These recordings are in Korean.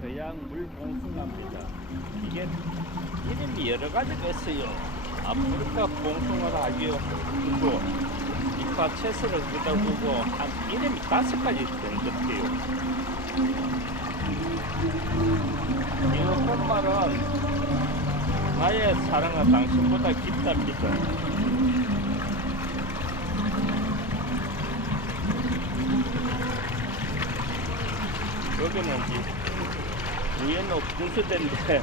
서양 물봉숭아입니다. 이게 이름이 여러 가지가 있어요. 아프리카 봉숭아를 하기도 하고 이파체스를 그다 보고 한 이름이 다섯 가지 되는 것 같아요. 이 꽃말은 나의 사랑은 당신보다 깊답니다. 여기는 이제 위에는 분수대인데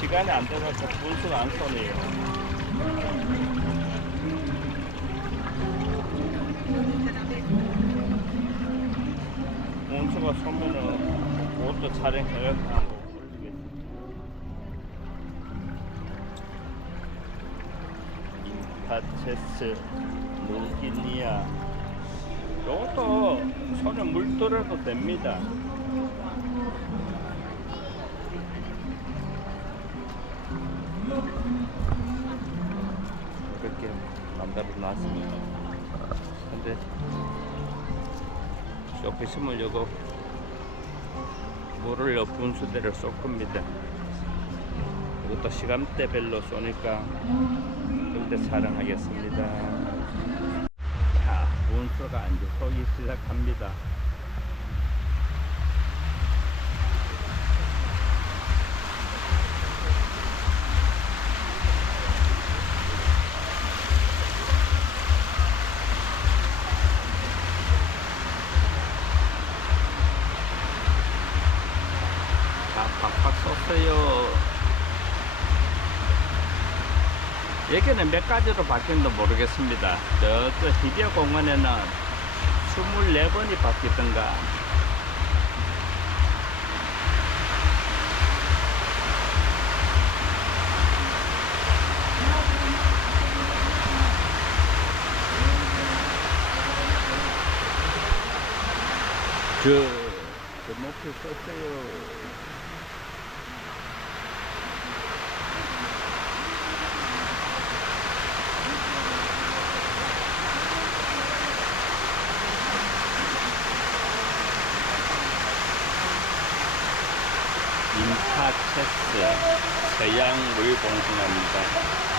시간이 안 돼서 분수가 안 쏘네요. 분수가 쏘면은 그것도 촬영해가지고 올리겠습니다. 인파체스, 노기니아 이것도 손에 물 들어도 됩니다. 이렇게 만들어 놨습니다. 근데 있으면 이거 물을 요 분수대를 쏠 겁니다. 이것도 시간대별로 쏘니까 그때 촬영하겠습니다. 자, 분수가 이제 쏘기 시작합니다. 팍팍 쏘세요. 여기는 몇 가지로 바뀐도 모르겠습니다. 저쪽 히디어 공원에는 24번이 바뀌던가. 저, 저 목표 썼어요. 인파체스 서양 물봉숭아입니다.